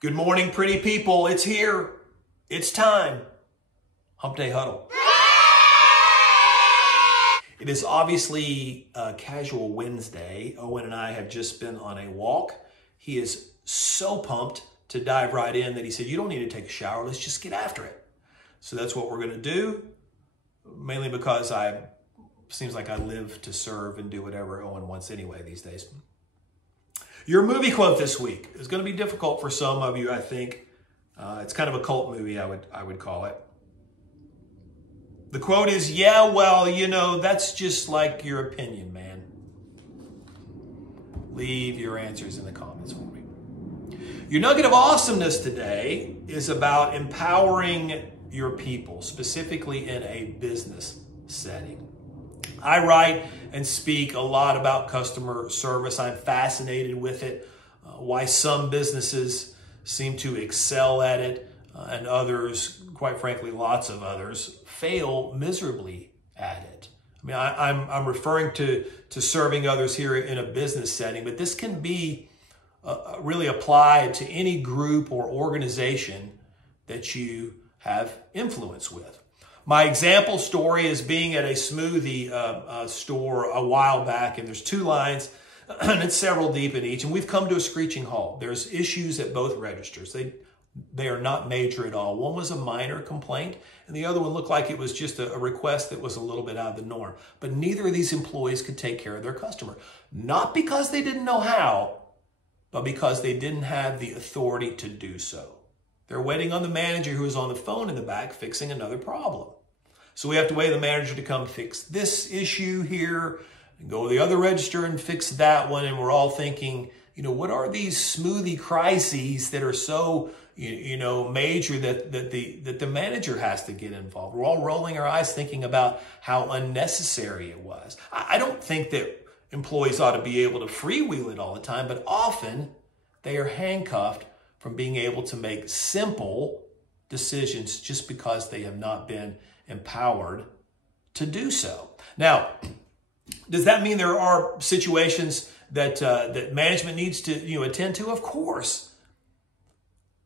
Good morning, pretty people. It's here. It's time. Hump Day Huddle. It is obviously a casual Wednesday. Owen and I have just been on a walk. He is so pumped to dive right in that he said, you don't need to take a shower. Let's just get after it. So that's what we're going to do, mainly because seems like I live to serve and do whatever Owen wants anyway these days. Your movie quote this week is going to be difficult for some of you, I think. It's kind of a cult movie, I would call it. The quote is, yeah, well, you know, that's just like your opinion, man. Leave your answers in the comments for me. Your nugget of awesomeness today is about empowering your people, specifically in a business setting. I write and speak a lot about customer service. I'm fascinated with it, why some businesses seem to excel at it, and others, quite frankly, lots of others, fail miserably at it. I mean, I'm referring to serving others here in a business setting, but this can be really applied to any group or organization that you have influence with. My example story is being at a smoothie store a while back, and there's two lines, and it's several deep in each, and we've come to a screeching halt. There's issues at both registers. They are not major at all. One was a minor complaint, and the other one looked like it was just a request that was a little bit out of the norm. But neither of these employees could take care of their customer. Not because they didn't know how, but because they didn't have the authority to do so. They're waiting on the manager who is on the phone in the back fixing another problem. So we have to wait for the manager to come fix this issue here, and go to the other register and fix that one. And we're all thinking, you know, what are these smoothie crises that are so, major that the manager has to get involved? We're all rolling our eyes thinking about how unnecessary it was. I don't think that employees ought to be able to freewheel it all the time, but often they are handcuffed from being able to make simple decisions just because they have not been empowered to do so. Now, does that mean there are situations that management needs to attend to? Of course.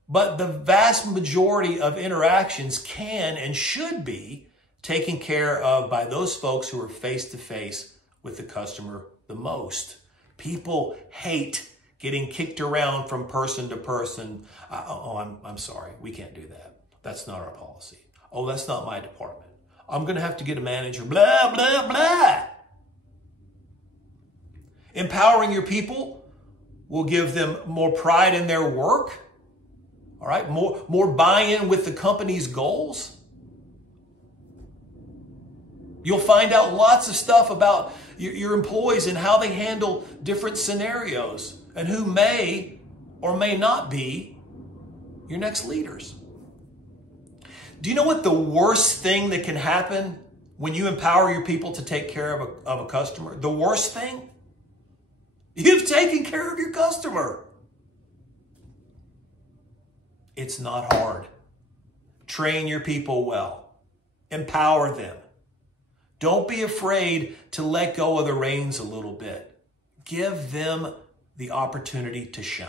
But the vast majority of interactions can and should be taken care of by those folks who are face-to-face with the customer the most. People hate getting kicked around from person to person. I'm sorry, we can't do that. That's not our policy. Oh, that's not my department. I'm going to have to get a manager, blah, blah, blah. Empowering your people will give them more pride in their work, all right? More buy-in with the company's goals. You'll find out lots of stuff about your employees and how they handle different scenarios and who may or may not be your next leaders. Do you know what the worst thing that can happen when you empower your people to take care of a customer? The worst thing? You've taken care of your customer. It's not hard. Train your people well. Empower them. Don't be afraid to let go of the reins a little bit. Give them the opportunity to shine.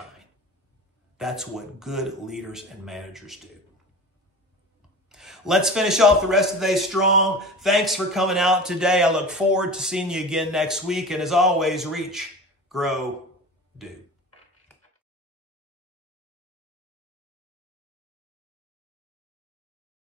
That's what good leaders and managers do. Let's finish off the rest of the day strong. Thanks for coming out today. I look forward to seeing you again next week. And as always, reach, grow, do.